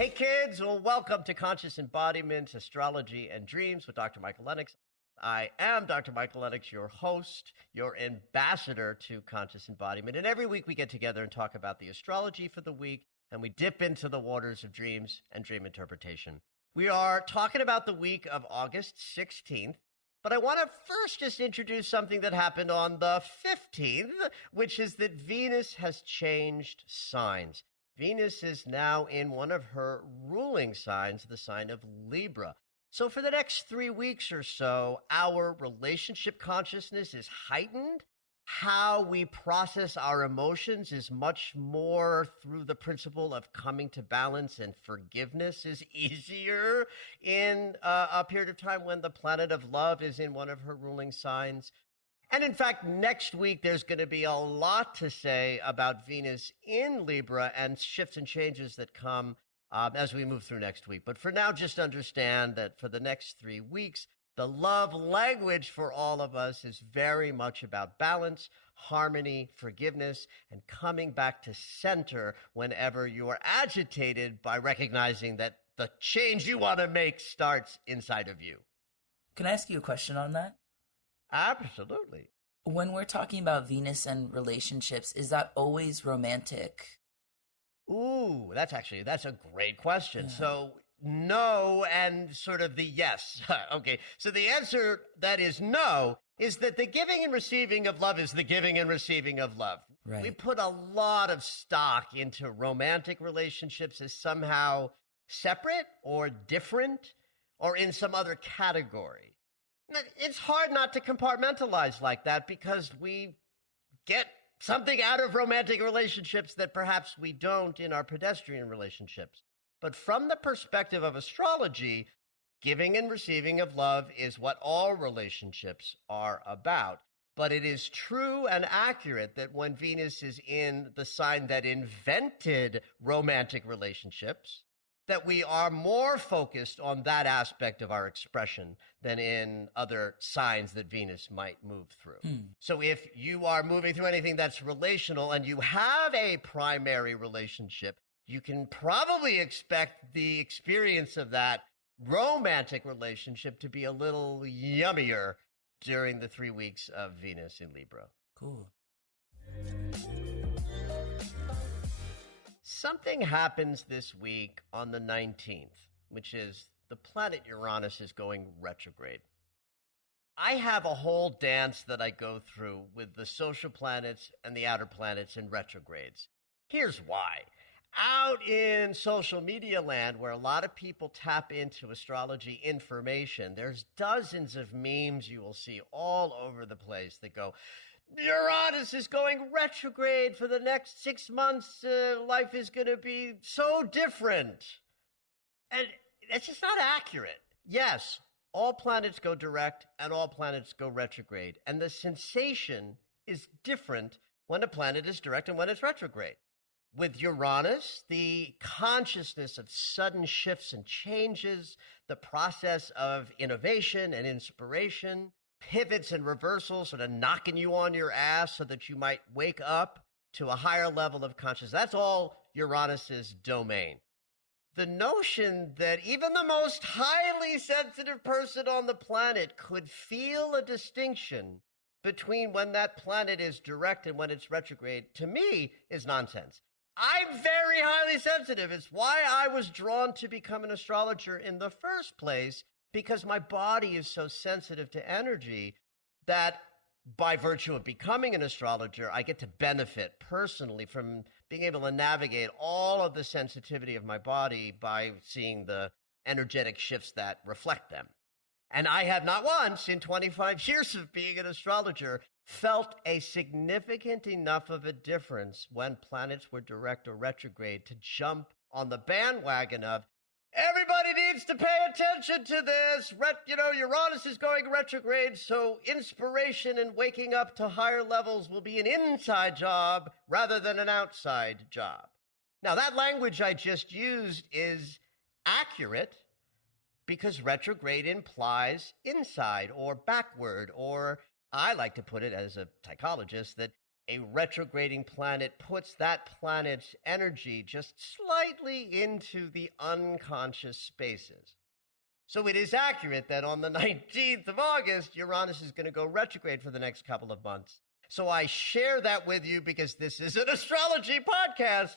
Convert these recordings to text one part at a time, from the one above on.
Hey kids, well, welcome to Conscious Embodiment, Astrology, and Dreams with Dr. Michael Lennox. I am Dr. Michael Lennox, your host, your ambassador to Conscious Embodiment. And every week we get together and talk about the astrology for the week, and we dip into the waters of dreams and dream interpretation. We are talking about the week of August 16th, but I want to first just introduce something that happened on the 15th, which is that Venus has changed signs. Venus is now in one of her ruling signs, the sign of Libra. So for the next 3 weeks or so, our relationship consciousness is heightened. How we process our emotions is much more through the principle of coming to balance, and forgiveness is easier in a period of time when the planet of love is in one of her ruling signs. And in fact, next week, there's going to be a lot to say about Venus in Libra and shifts and changes that come as we move through next week. But for now, just understand that for the next 3 weeks, the love language for all of us is very much about balance, harmony, forgiveness, and coming back to center whenever you are agitated by recognizing that the change you want to make starts inside of you. Can I ask you a question on that? Absolutely. When we're talking about Venus and relationships, is that always romantic? Ooh, that's a great question. Yeah. So no, and sort of the yes. Okay. So the answer that is no is that the giving and receiving of love is the giving and receiving of love. Right. We put a lot of stock into romantic relationships as somehow separate or different or in some other category. It's hard not to compartmentalize like that because we get something out of romantic relationships that perhaps we don't in our pedestrian relationships. But from the perspective of astrology, giving and receiving of love is what all relationships are about. But it is true and accurate that when Venus is in the sign that invented romantic relationships, that we are more focused on that aspect of our expression than in other signs that Venus might move through. So if you are moving through anything that's relational and you have a primary relationship, you can probably expect the experience of that romantic relationship to be a little yummier during the 3 weeks of Venus in Libra. Cool. Something happens this week on the 19th, which is the planet Uranus is going retrograde. I have a whole dance that I go through with the social planets and the outer planets in retrogrades. Here's why. Out in social media land, where a lot of people tap into astrology information, there's dozens of memes you will see all over the place that go, Uranus is going retrograde for the next 6 months. Life is going to be so different. And that's just not accurate. Yes, all planets go direct and all planets go retrograde. And the sensation is different when a planet is direct and when it's retrograde. With Uranus, the consciousness of sudden shifts and changes, the process of innovation and inspiration, pivots and reversals, sort of knocking you on your ass so that you might wake up to a higher level of consciousness. That's all Uranus's domain. The notion that even the most highly sensitive person on the planet could feel a distinction between when that planet is direct and when it's retrograde, to me, is nonsense. I'm very highly sensitive. It's why I was drawn to become an astrologer in the first place, because my body is so sensitive to energy that by virtue of becoming an astrologer, I get to benefit personally from being able to navigate all of the sensitivity of my body by seeing the energetic shifts that reflect them. And I have not once in 25 years of being an astrologer felt a significant enough of a difference when planets were direct or retrograde to jump on the bandwagon of, everybody needs to pay attention to this. Uranus is going retrograde, so inspiration and waking up to higher levels will be an inside job rather than an outside job. Now, that language I just used is accurate because retrograde implies inside or backward, or I like to put it as a psychologist that a retrograding planet puts that planet's energy just slightly into the unconscious spaces. So it is accurate that on the 19th of August, Uranus is going to go retrograde for the next couple of months. So I share that with you because this is an astrology podcast.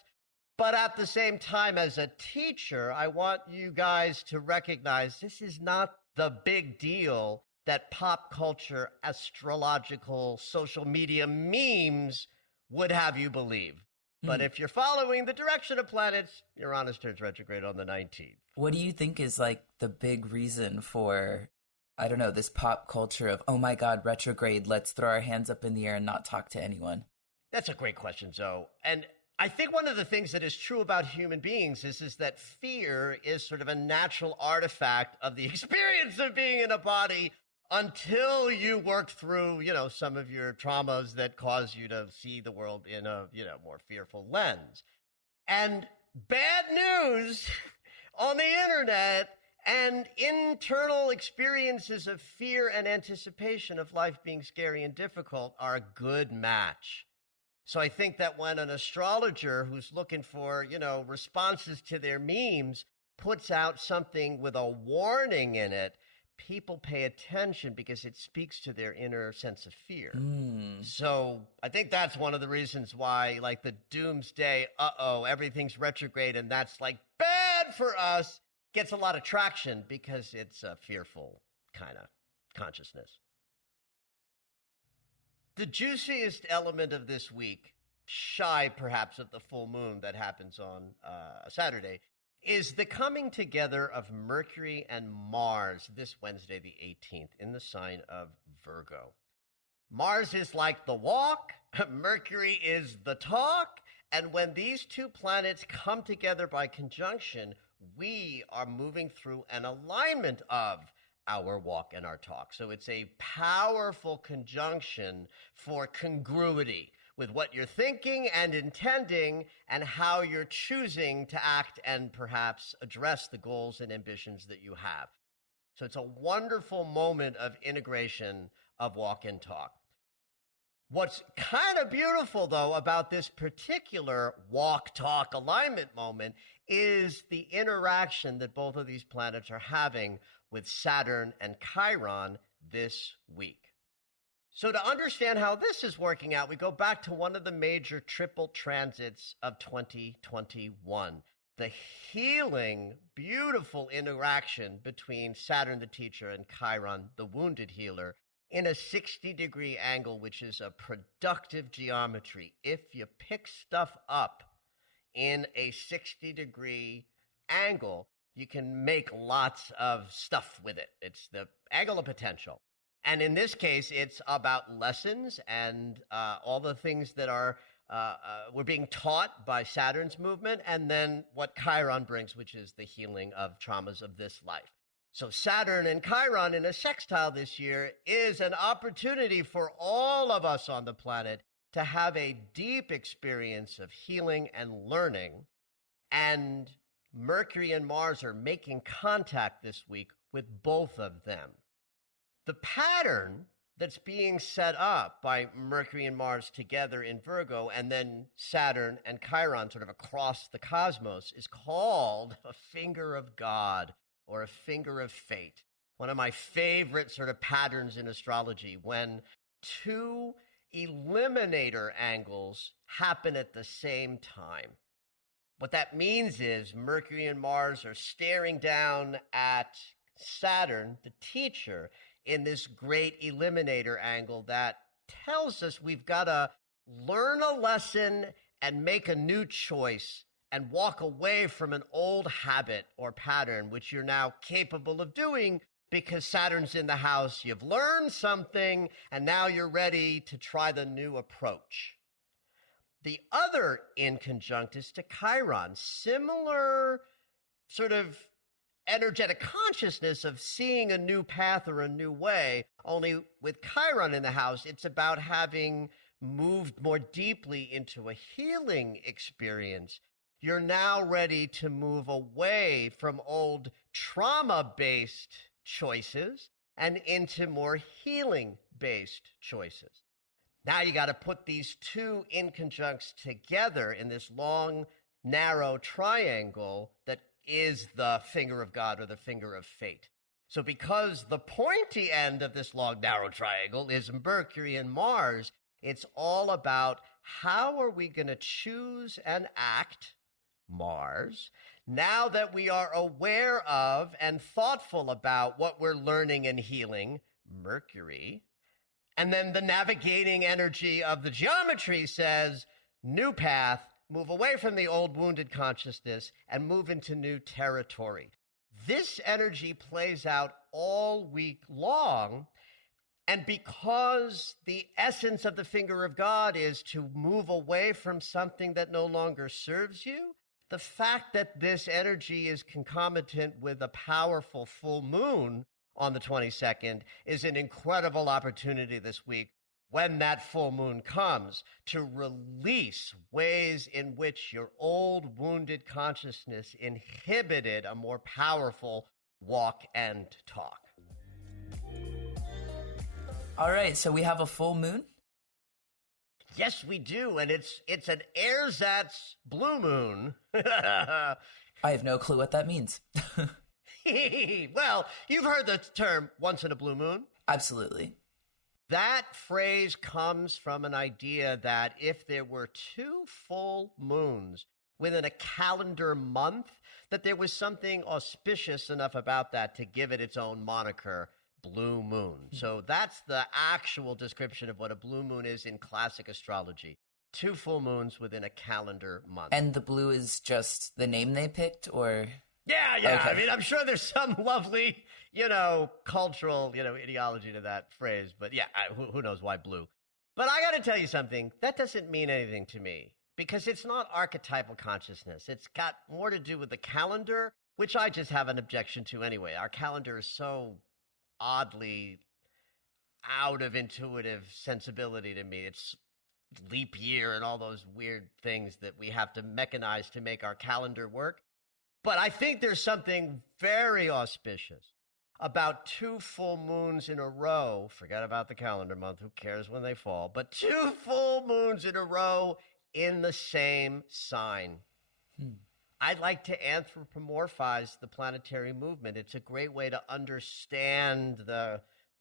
But at the same time, as a teacher, I want you guys to recognize this is not the big deal that pop culture, astrological, social media memes would have you believe. But if you're following the direction of planets, Uranus turns retrograde on the 19th. What do you think is like the big reason for, I don't know, this pop culture of, oh my God, retrograde, let's throw our hands up in the air and not talk to anyone? That's a great question, Zoe. And I think one of the things that is true about human beings is that fear is sort of a natural artifact of the experience of being in a body until you work through, some of your traumas that cause you to see the world in a, more fearful lens. And bad news on the internet and internal experiences of fear and anticipation of life being scary and difficult are a good match. So I think that when an astrologer who's looking for, responses to their memes puts out something with a warning in it, people pay attention because it speaks to their inner sense of fear. So I think that's one of the reasons why, like, the doomsday, everything's retrograde and that's like bad for us gets a lot of traction because it's a fearful kind of consciousness. The juiciest element of this week, shy perhaps of the full moon that happens on Saturday, is the coming together of Mercury and Mars this Wednesday, the 18th, in the sign of Virgo. Mars is like the walk, Mercury is the talk, and when these two planets come together by conjunction, we are moving through an alignment of our walk and our talk. So it's a powerful conjunction for congruity with what you're thinking and intending and how you're choosing to act and perhaps address the goals and ambitions that you have. So it's a wonderful moment of integration of walk and talk. What's kind of beautiful, though, about this particular walk-talk alignment moment is the interaction that both of these planets are having with Saturn and Chiron this week. So to understand how this is working out, we go back to one of the major triple transits of 2021, the healing, beautiful interaction between Saturn the teacher and Chiron the wounded healer in a 60-degree angle, which is a productive geometry. If you pick stuff up in a 60-degree angle, you can make lots of stuff with it. It's the angle of potential. And in this case, it's about lessons and all the things that are we're being taught by Saturn's movement, and then what Chiron brings, which is the healing of traumas of this life. So Saturn and Chiron in a sextile this year is an opportunity for all of us on the planet to have a deep experience of healing and learning. And Mercury and Mars are making contact this week with both of them. The pattern that's being set up by Mercury and Mars together in Virgo and then Saturn and Chiron sort of across the cosmos is called a finger of God or a finger of fate. One of my favorite sort of patterns in astrology, when two eliminator angles happen at the same time. What that means is Mercury and Mars are staring down at Saturn, the teacher, in this great eliminator angle that tells us we've got to learn a lesson and make a new choice and walk away from an old habit or pattern, which you're now capable of doing because Saturn's in the house. You've learned something, and now you're ready to try the new approach. The other inconjunct is to Chiron, similar sort of energetic consciousness of seeing a new path or a new way, only with Chiron in the house, it's about having moved more deeply into a healing experience. You're now ready to move away from old trauma-based choices and into more healing-based choices. Now you got to put these two inconjuncts together in this long, narrow triangle that is the finger of God or the finger of fate. So because the pointy end of this long, narrow triangle is Mercury and Mars, it's all about how are we going to choose and act, Mars, now that we are aware of and thoughtful about what we're learning and healing, Mercury. And then the navigating energy of the geometry says, new path, move away from the old wounded consciousness and move into new territory. This energy plays out all week long. And because the essence of the finger of God is to move away from something that no longer serves you, the fact that this energy is concomitant with a powerful full moon on the 22nd is an incredible opportunity this week when that full moon comes to release ways in which your old wounded consciousness inhibited a more powerful walk and talk. All right, so we have a full moon? Yes, we do, and it's an ersatz blue moon. I have no clue what that means. Well, you've heard the term once in a blue moon. Absolutely. That phrase comes from an idea that if there were two full moons within a calendar month, that there was something auspicious enough about that to give it its own moniker, blue moon. So that's the actual description of what a blue moon is in classic astrology. Two full moons within a calendar month. And the blue is just the name they picked, or? Yeah. Okay. I mean, I'm sure there's some lovely, cultural, ideology to that phrase. But yeah, who knows why blue? But I got to tell you something. That doesn't mean anything to me because it's not archetypal consciousness. It's got more to do with the calendar, which I just have an objection to anyway. Our calendar is so oddly out of intuitive sensibility to me. It's leap year and all those weird things that we have to mechanize to make our calendar work. But I think there's something very auspicious about two full moons in a row. Forget about the calendar month. Who cares when they fall? But two full moons in a row in the same sign. I'd like to anthropomorphize the planetary movement. It's a great way to understand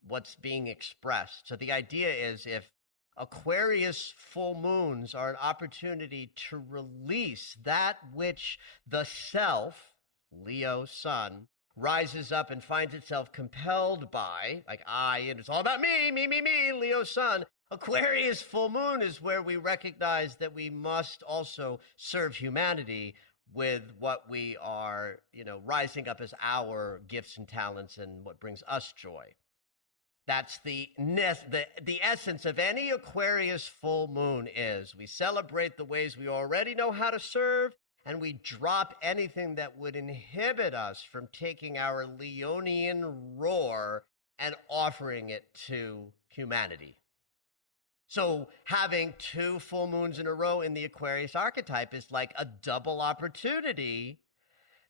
what's being expressed. So the idea is if Aquarius full moons are an opportunity to release that which the self, Leo sun, rises up and finds itself compelled by, like and it's all about me, Leo sun. Aquarius full moon is where we recognize that we must also serve humanity with what we are, rising up as our gifts and talents and what brings us joy. That's the essence of any Aquarius full moon is we celebrate the ways we already know how to serve, and we drop anything that would inhibit us from taking our Leonian roar and offering it to humanity. So having two full moons in a row in the Aquarius archetype is like a double opportunity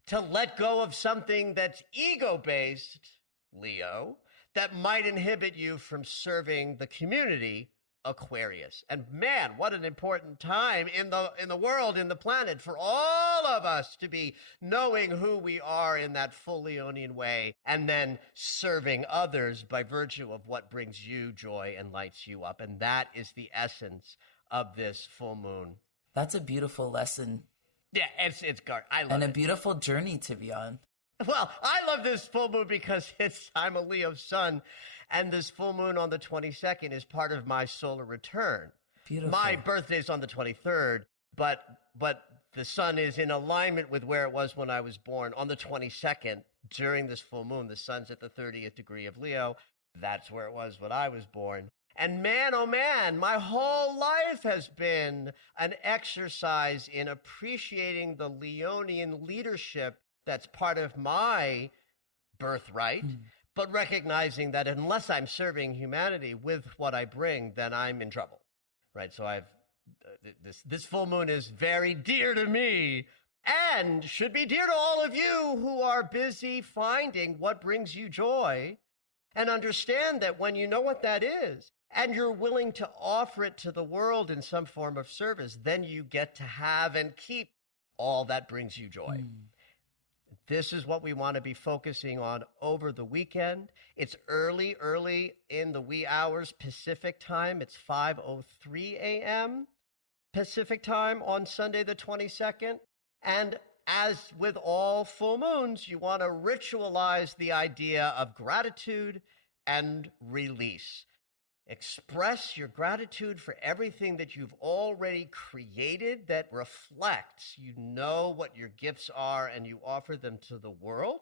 to let go of something that's ego-based, Leo, that might inhibit you from serving the community, Aquarius. And man, what an important time in the world, in the planet, for all of us to be knowing who we are in that full Leonian way and then serving others by virtue of what brings you joy and lights you up. And that is the essence of this full moon. That's a beautiful lesson. Yeah, it's I love it. And a beautiful journey to be on. Well, I love this full moon because I'm a Leo sun, and this full moon on the 22nd is part of my solar return. Beautiful. My birthday's on the 23rd, but the sun is in alignment with where it was when I was born on the 22nd. During this full moon, the sun's at the 30th degree of Leo. That's where it was when I was born. And man, oh man, my whole life has been an exercise in appreciating the Leonian leadership that's part of my birthright, but recognizing that unless I'm serving humanity with what I bring, then I'm in trouble, right? So this full moon is very dear to me and should be dear to all of you who are busy finding what brings you joy and understand that when you know what that is and you're willing to offer it to the world in some form of service, then you get to have and keep all that brings you joy. This is what we want to be focusing on over the weekend. It's early in the wee hours Pacific time. It's 5:03 a.m. Pacific time on Sunday the 22nd. And as with all full moons, you want to ritualize the idea of gratitude and release. Express your gratitude for everything that you've already created that reflects, you know what your gifts are, and you offer them to the world.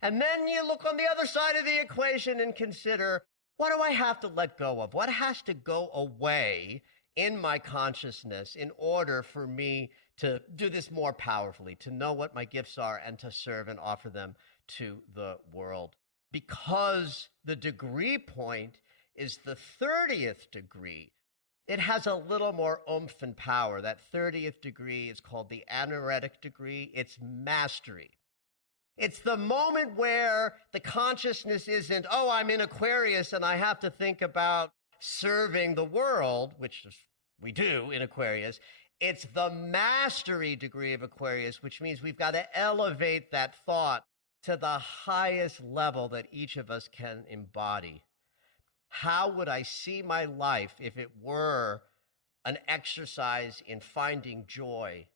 And then you look on the other side of the equation and consider, what do I have to let go of? What has to go away in my consciousness in order for me to do this more powerfully, to know what my gifts are and to serve and offer them to the world? Because the degree point is the 30th degree, it has a little more oomph and power. That 30th degree is called the anaretic degree. It's mastery. It's the moment where the consciousness isn't, oh, I'm in Aquarius and I have to think about serving the world, which we do in Aquarius. It's the mastery degree of Aquarius, which means we've got to elevate that thought to the highest level that each of us can embody. How would I see my life if it were an exercise in finding joy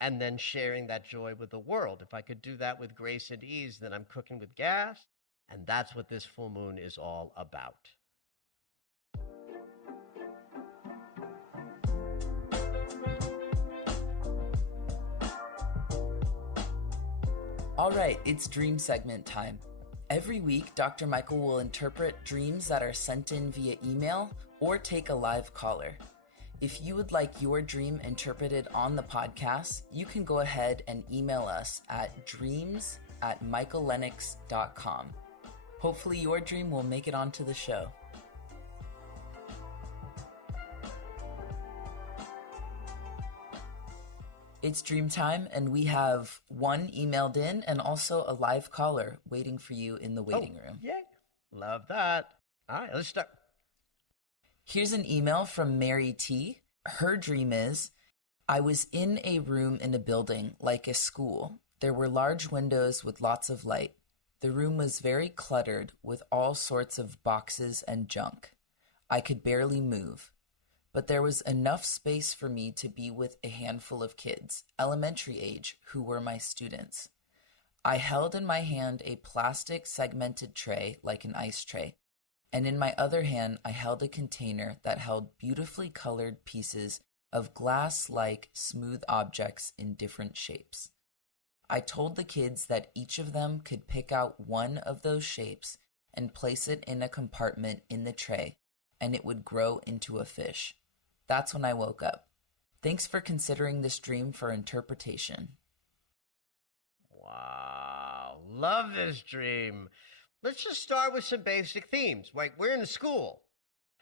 and then sharing that joy with the world? If I could do that with grace and ease, then I'm cooking with gas, and that's what this full moon is all about. All right, it's dream segment time. Every week, Dr. Michael will interpret dreams that are sent in via email or take a live caller. If you would like your dream interpreted on the podcast, you can go ahead and email us at dreams@michaellennox.com. Hopefully your dream will make it onto the show. It's dream time, and we have one emailed in and also a live caller waiting for you in the waiting room. Yeah, love that. All right, let's start. Here's an email from Mary T. Her dream is, I was in a room in a building, like a school. There were large windows with lots of light. The room was very cluttered with all sorts of boxes and junk. I could barely move. But there was enough space for me to be with a handful of kids, elementary age, who were my students. I held in my hand a plastic segmented tray, like an ice tray, and in my other hand I held a container that held beautifully colored pieces of glass-like smooth objects in different shapes. I told the kids that each of them could pick out one of those shapes and place it in a compartment in the tray, and it would grow into a fish. That's when I woke up. Thanks for considering this dream for interpretation. Wow, love this dream. Let's just start with some basic themes. Right, we're in school,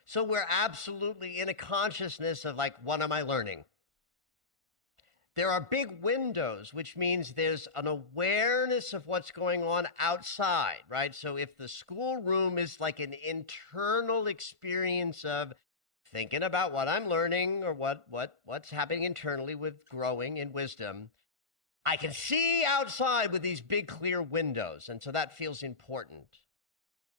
so we're absolutely in a consciousness of like, what am I learning? There are big windows, which means there's an awareness of what's going on outside, right? So if the schoolroom is like an internal experience of thinking about what I'm learning or what's happening internally with growing in wisdom, I can see outside with these big clear windows, and so that feels important.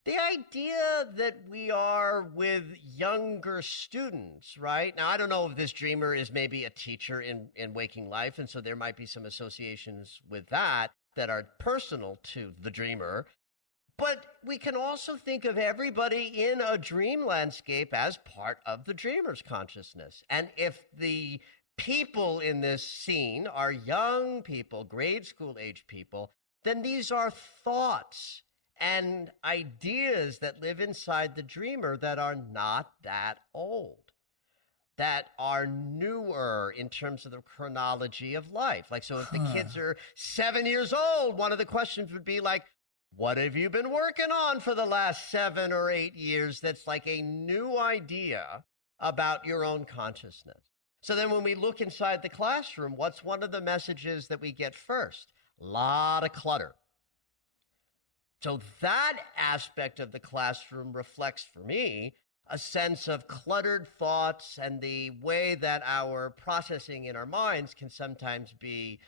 The idea that we are with younger students, right? Now, I don't know if this dreamer is maybe a teacher in waking life, and so there might be some associations with that are personal to the dreamer. But we can also think of everybody in a dream landscape as part of the dreamer's consciousness. And if the people in this scene are young people, grade school age people, then these are thoughts and ideas that live inside the dreamer that are not that old, that are newer in terms of the chronology of life. Like, so if the kids are 7 years old, one of the questions would be like, what have you been working on for the last 7 or 8 years that's like a new idea about your own consciousness? So then when we look inside the classroom, what's one of the messages that we get first? A lot of clutter. So that aspect of the classroom reflects for me a sense of cluttered thoughts and the way that our processing in our minds can sometimes be,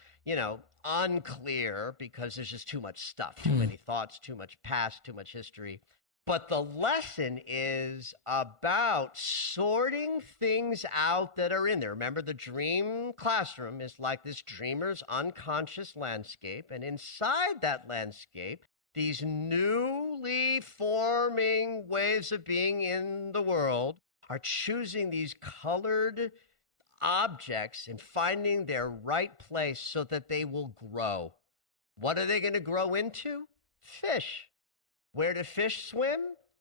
unclear because there's just too much stuff, too many thoughts, too much past, too much history. But the lesson is about sorting things out that are in there. Remember, the dream classroom is like this dreamer's unconscious landscape. And inside that landscape, these newly forming ways of being in the world are choosing these colored objects and finding their right place so that they will grow. What are they going to grow into? Fish. Where do fish swim?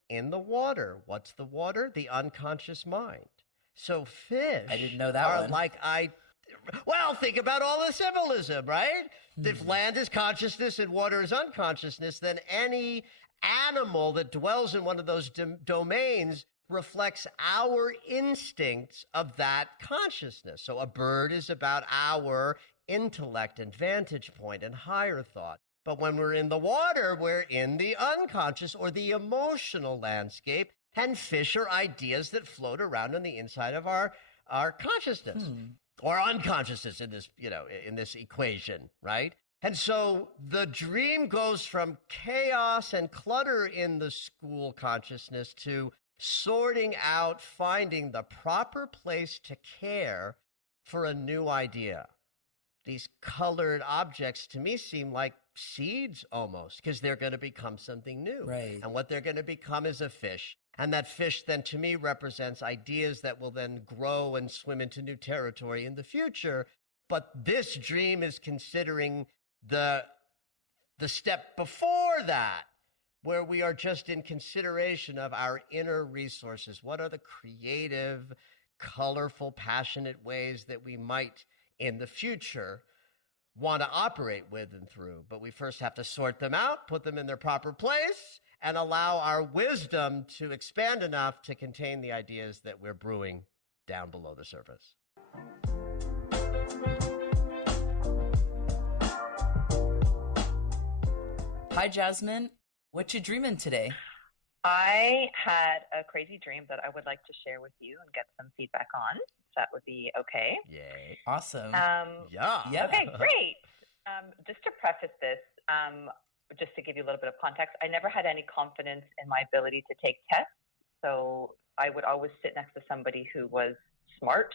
In the water. What's the water? The unconscious mind. So fish I didn't know that are one. Well, think about all the symbolism, right? If land is consciousness and water is unconsciousness, then any animal that dwells in one of those domains reflects our instincts of that consciousness. So a bird is about our intellect and vantage point and higher thought. But when we're in the water, we're in the unconscious or the emotional landscape, and fish are ideas that float around on the inside of our consciousness or unconsciousness in this, in this equation, right? And so the dream goes from chaos and clutter in the school consciousness to sorting out, finding the proper place to care for a new idea. These colored objects to me seem like seeds almost, because they're going to become something new. Right. And what they're going to become is a fish. And that fish then to me represents ideas that will then grow and swim into new territory in the future. But this dream is considering the step before that, where we are just in consideration of our inner resources. What are the creative, colorful, passionate ways that we might in the future want to operate with and through? But we first have to sort them out, put them in their proper place, and allow our wisdom to expand enough to contain the ideas that we're brewing down below the surface. Hi, Jasmine. What you dreaming today? I had a crazy dream that I would like to share with you and get some feedback on. If that would be okay. Yay. Awesome. Yeah. Okay, great. Just to preface this, just to give you a little bit of context, I never had any confidence in my ability to take tests. So I would always sit next to somebody who was smart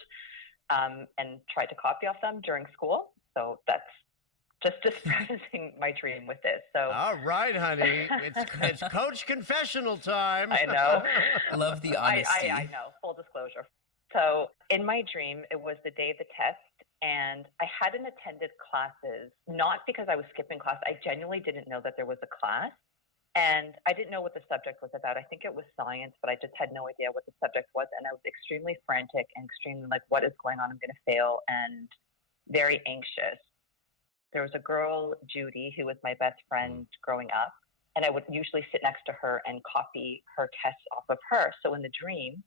and tried to copy off them during school. So that's just prefacing my dream with this. So all right, honey. It's coach confessional time. I know. Love the honesty. I know. Full disclosure. So in my dream, it was the day of the test, and I hadn't attended classes, not because I was skipping class. I genuinely didn't know that there was a class, and I didn't know what the subject was about. I think it was science, but I just had no idea what the subject was, and I was extremely frantic and extremely like, what is going on? I'm going to fail, and very anxious. There was a girl, Judy, who was my best friend growing up, and I would usually sit next to her and copy her tests off of her. So in the dream,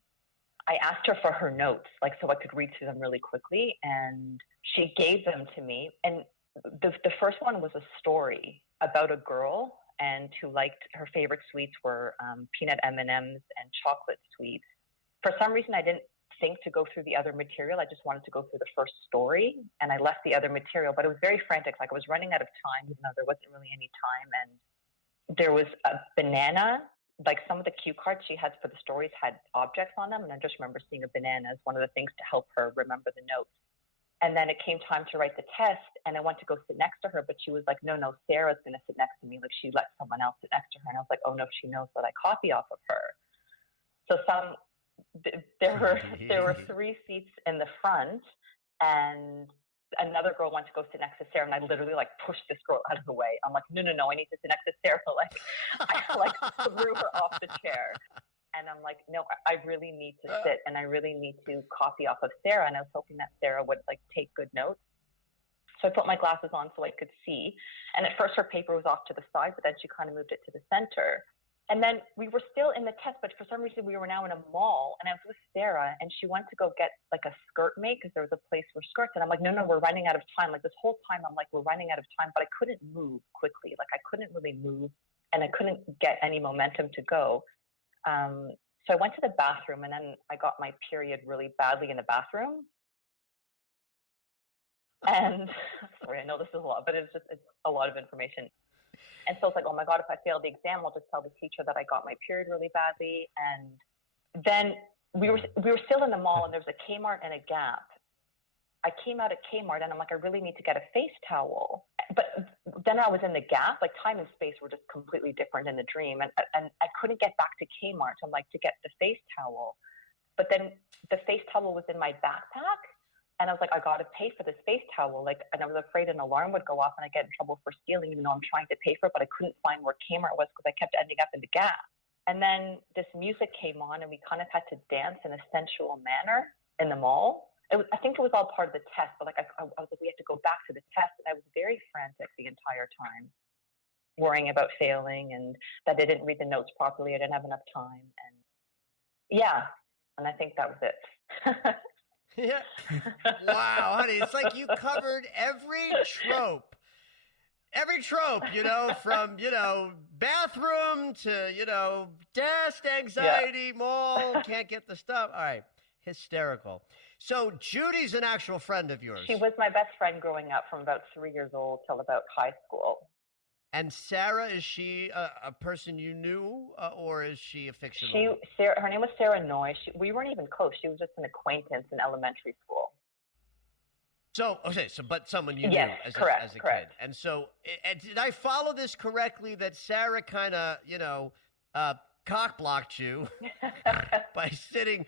I asked her for her notes, so I could read through them really quickly, and she gave them to me. And the first one was a story about a girl and who liked her favorite sweets were peanut M&Ms and chocolate sweets. For some reason, I didn't think to go through the other material. I just wanted to go through the first story, and I left the other material, but it was very frantic. I was running out of time, even though there wasn't really any time. And there was a banana. Some of the cue cards she had for the stories had objects on them, and I just remember seeing a banana as one of the things to help her remember the notes. And then it came time to write the test, and I went to go sit next to her, but she was like, no, Sarah's going to sit next to me. She let someone else sit next to her, and I was like, oh no, she knows that I copy off of her. So there were 3 seats in the front, and another girl went to go sit next to Sarah, and I literally pushed this girl out of the way. I'm like, no, I need to sit next to Sarah. I threw her off the chair, and I'm like, no, I really need to sit, and I really need to copy off of Sarah. And I was hoping that Sarah would take good notes. So I put my glasses on so I could see. And at first her paper was off to the side, but then she kind of moved it to the center. And then we were still in the test, but for some reason we were now in a mall, and I was with Sarah, and she went to go get a skirt made because there was a place for skirts. And I'm like, no, we're running out of time. This whole time I'm like, we're running out of time, but I couldn't move quickly. I couldn't really move, and I couldn't get any momentum to go. So I went to the bathroom, and then I got my period really badly in the bathroom. And sorry, I know this is a lot, but it's a lot of information. And so it's like, oh my God, if I fail the exam, I'll just tell the teacher that I got my period really badly. And then we were still in the mall, and there was a Kmart and a Gap. I came out at Kmart, and I'm like, I really need to get a face towel. But then I was in the Gap, like time and space were just completely different in the dream. And I couldn't get back to Kmart. I'm like, to get the face towel. But then the face towel was in my backpack. And I was like, I got to pay for this face towel. Like, and I was afraid an alarm would go off and I get in trouble for stealing, even though I'm trying to pay for it. But I couldn't find where Kmart was because I kept ending up in the Gap. And then this music came on, and we kind of had to dance in a sensual manner in the mall. I think it was all part of the test, but like I was like, we had to go back to the test, and I was very frantic the entire time, worrying about failing and that I didn't read the notes properly. I didn't have enough time, and yeah, and I think that was it. Yeah. Wow, honey, it's like you covered every trope, from, bathroom to, test, anxiety, mall, can't get the stuff. All right. Hysterical. So Judy's an actual friend of yours. She was my best friend growing up from about 3 years old till about high school. And Sarah, is she a person you knew, or is she a fictional? Her name was Sarah Noy. We weren't even close. She was just an acquaintance in elementary school. But someone you yes, knew as correct, a correct. kid. And so, did I follow this correctly, that Sarah kind of, cock-blocked you by sitting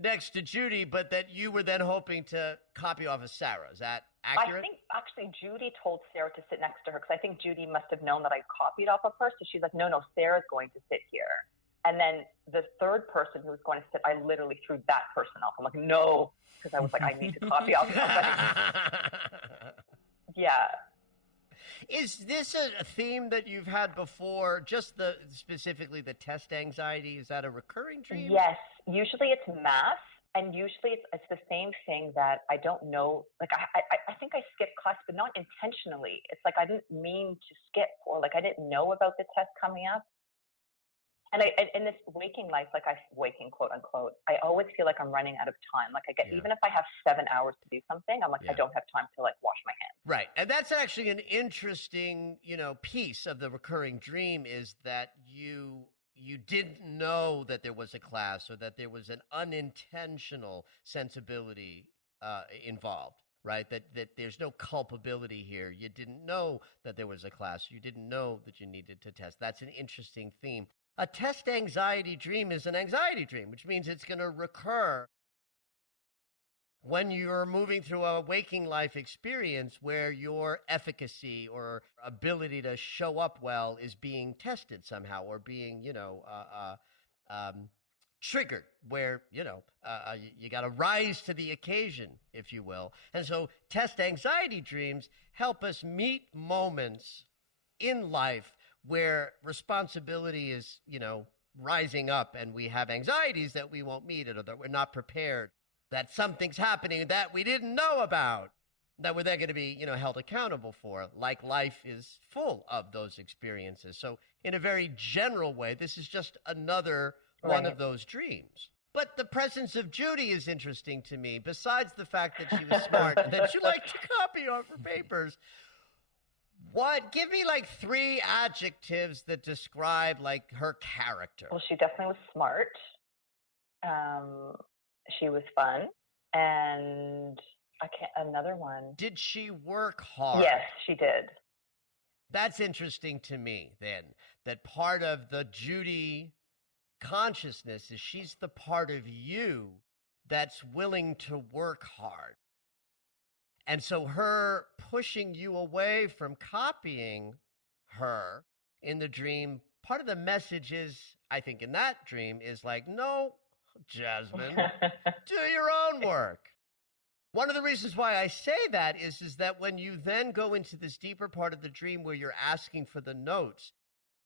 next to Judy, but that you were then hoping to copy off of Sarah? Is that accurate? I think actually Judy told Sarah to sit next to her, because I think Judy must have known that I copied off of her. So she's like, no, Sarah's going to sit here. And then the third person who was going to sit, I literally threw that person off. I'm like, no, because I was like, I need to copy off somebody. Yeah. Is this a theme that you've had before? Just specifically the test anxiety? Is that a recurring dream? Yes. Usually it's math, and usually it's the same thing that I don't know. Like I think I skipped class, but not intentionally. It's like I didn't mean to skip, or like I didn't know about the test coming up. And in this waking life, waking quote unquote, I always feel like I'm running out of time. Like even if I have 7 hours to do something, I'm like, I don't have time to wash my hands. Right. And that's actually an interesting, piece of the recurring dream, is that you didn't know that there was a class, or that there was an unintentional sensibility involved, right? That there's no culpability here. You didn't know that there was a class. You didn't know that you needed to test. That's an interesting theme. A test anxiety dream is an anxiety dream, which means it's going to recur when you're moving through a waking life experience where your efficacy or ability to show up well is being tested somehow, or being, triggered, where, you got to rise to the occasion, if you will. And so test anxiety dreams help us meet moments in life where responsibility is, rising up, and we have anxieties that we won't meet it, or that we're not prepared, that something's happening that we didn't know about, that we're then going to be, held accountable for. Like, life is full of those experiences. So in a very general way, this is just another one of those dreams. But the presence of Judy is interesting to me, besides the fact that she was smart and that you like to copy off her papers. Give me 3 adjectives that describe her character. Well, she definitely was smart. She was fun, and another one. Did she work hard? Yes, she did. That's interesting to me, then, that part of the Judy consciousness is she's the part of you that's willing to work hard. And so her pushing you away from copying her in the dream, part of the message is, I think in that dream, is no, Jasmine, do your own work. One of the reasons why I say that is that when you then go into this deeper part of the dream where you're asking for the notes,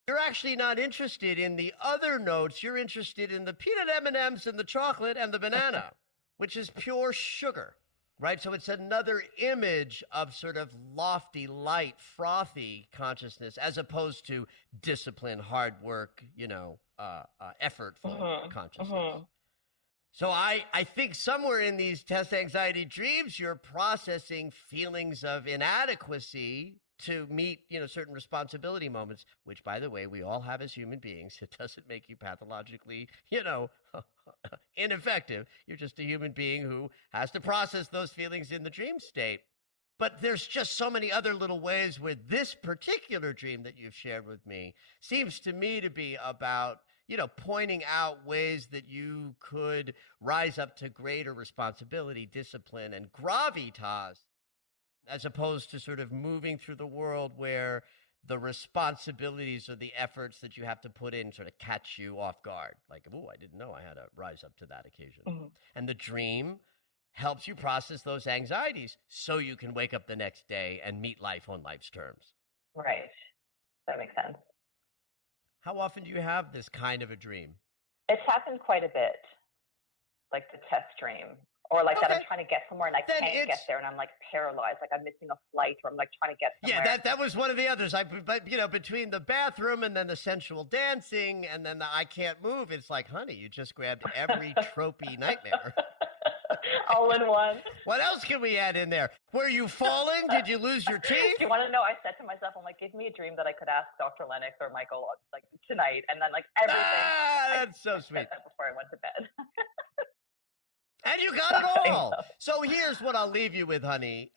you're actually not interested in the other notes. You're interested in the peanut M&Ms and the chocolate and the banana, which is pure sugar. right? So it's another image of sort of lofty, light, frothy consciousness as opposed to discipline, hard work, effortful consciousness. So I think somewhere in these test anxiety dreams, you're processing feelings of inadequacy to meet, certain responsibility moments, which, by the way, we all have as human beings. It doesn't make you pathologically, ineffective. You're just a human being who has to process those feelings in the dream state. But there's just so many other little ways where this particular dream that you've shared with me seems to me to be about, pointing out ways that you could rise up to greater responsibility, discipline, and gravitas, as opposed to sort of moving through the world where the responsibilities or the efforts that you have to put in sort of catch you off guard. Like, I didn't know I had to rise up to that occasion. And the dream helps you process those anxieties so you can wake up the next day and meet life on life's terms. Right. That makes sense. How often do you have this kind of a dream? It's happened quite a bit, like the test dream. Or like that I'm trying to get somewhere and I can't get there and I'm like paralyzed, like I'm missing a flight or I'm like trying to get somewhere. Yeah, that was one of the others. Between the bathroom and then the sensual dancing and then the I can't move, it's like, honey, you just grabbed every tropey nightmare. All in one. What else can we add in there? Were you falling? Did you lose your teeth? Do you want to know? I said to myself, I'm like, give me a dream that I could ask Dr. Lennox or Michael like tonight. And then like everything. That's so sweet. Before I went to bed. And you got it all. So here's what I'll leave you with, honey.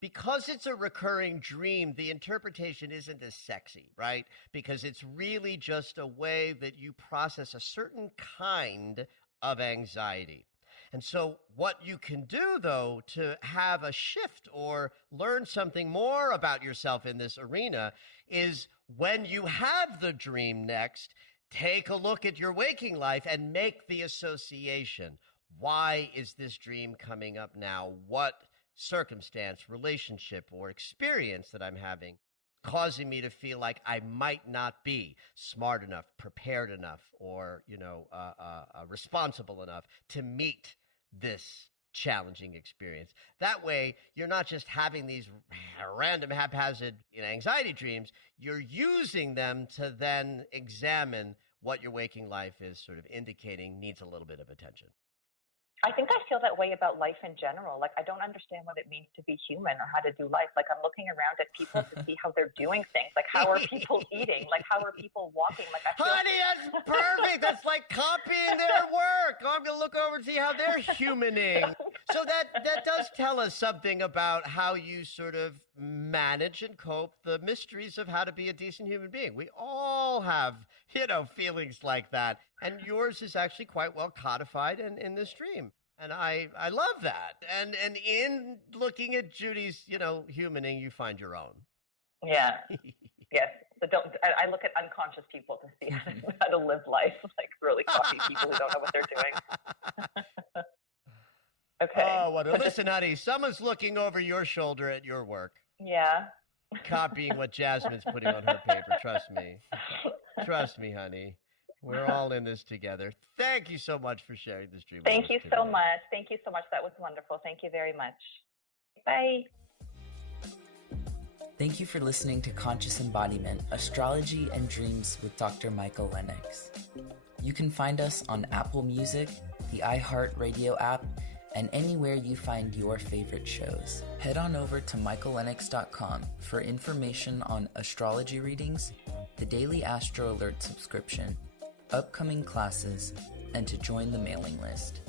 Because it's a recurring dream, the interpretation isn't as sexy, right? Because it's really just a way that you process a certain kind of anxiety. And so what you can do, though, to have a shift or learn something more about yourself in this arena is when you have the dream next, take a look at your waking life and make the association. Why is this dream coming up now? What circumstance, relationship, or experience that I'm having causing me to feel like I might not be smart enough, prepared enough, or, responsible enough to meet this challenging experience? That way, you're not just having these random haphazard anxiety dreams, you're using them to then examine what your waking life is sort of indicating needs a little bit of attention. I think I feel that way about life in general. Like, I don't understand what it means to be human or how to do life. Like, I'm looking around at people to see how they're doing things. Like, how are people eating? Like, how are people walking? Like, I feel honey, that's perfect. That's like copying their work. I'm going to look over and see how they're humaning. So that does tell us something about how you sort of manage and cope the mysteries of how to be a decent human being. We all have, feelings like that. And yours is actually quite well codified in this dream. And I love that. And in looking at Judy's, humaning, you find your own. Yeah. Yes. But I look at unconscious people to see how to live life, like really cocky people who don't know what they're doing. Okay. Oh, listen, honey, someone's looking over your shoulder at your work. Yeah. Copying what Jasmine's putting on her paper. Trust me. Trust me, honey. We're all in this together. Thank you so much for sharing this dream. Thank you so much. Thank you so much. That was wonderful. Thank you very much. Bye. Thank you for listening to Conscious Embodiment, Astrology and Dreams with Dr. Michael Lennox. You can find us on Apple Music, the iHeartRadio app, and anywhere you find your favorite shows. Head on over to michaellennox.com for information on astrology readings, the daily Astro Alert subscription, upcoming classes, and to join the mailing list.